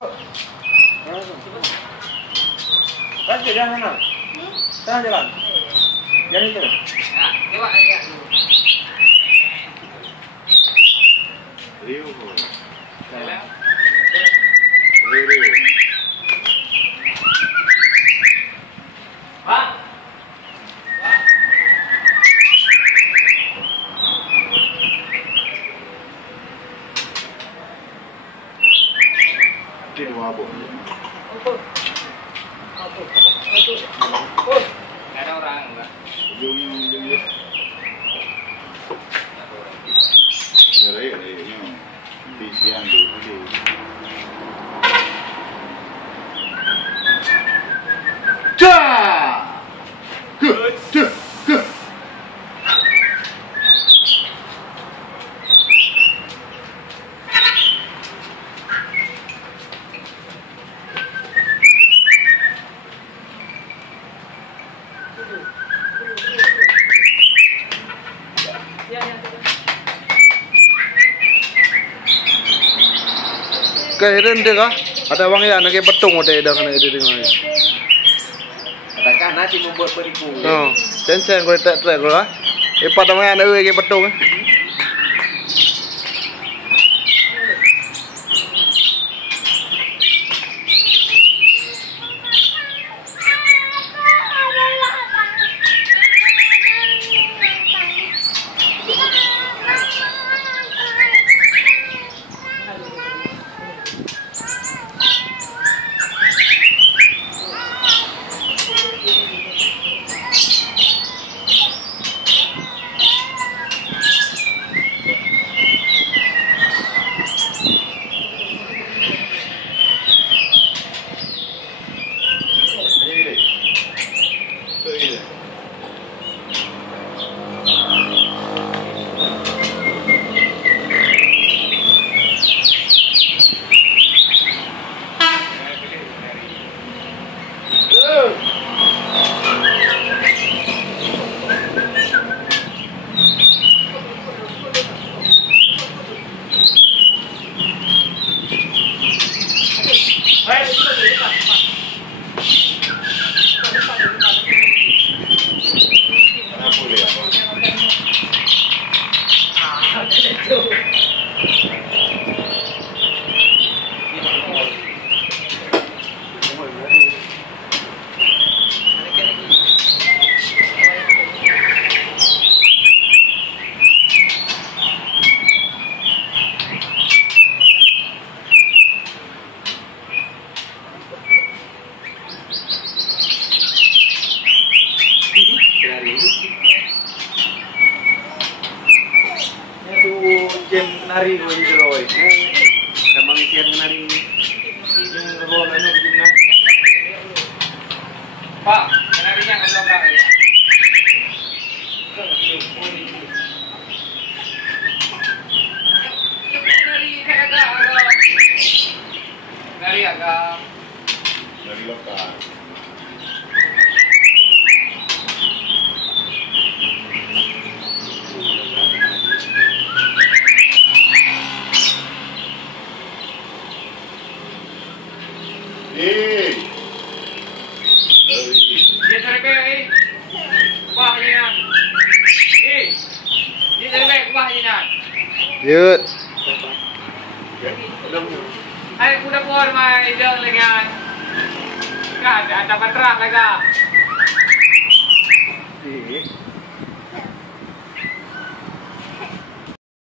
Kan jalan mana? Sana jalan. Jalan itu. Ah, coba lihat dulu. Rio. Jalan. Rio. Pak. Di dua bu. Nggak ada orang enggak. Ujung ya. Nyeri di siang dulu. Dah. Ke. Kairan dia kah? Ada bang ya, nak betung ada dah kena dia dengar. Katakan nasi membuat penipu. Oh, sen kau tak kau lah. Ipat bang ya, nak ke betung. Jem nari ko di Roy. Sama isian nari. Yung role ano di na. Pak, penarinya kalau enggak ya. Penari agak Dari lokal. dia terbek eh. Wahnya. Dia terbek wahnya. Yut. Ay, kuda po may idol lagi. Ka, ada patra lagi.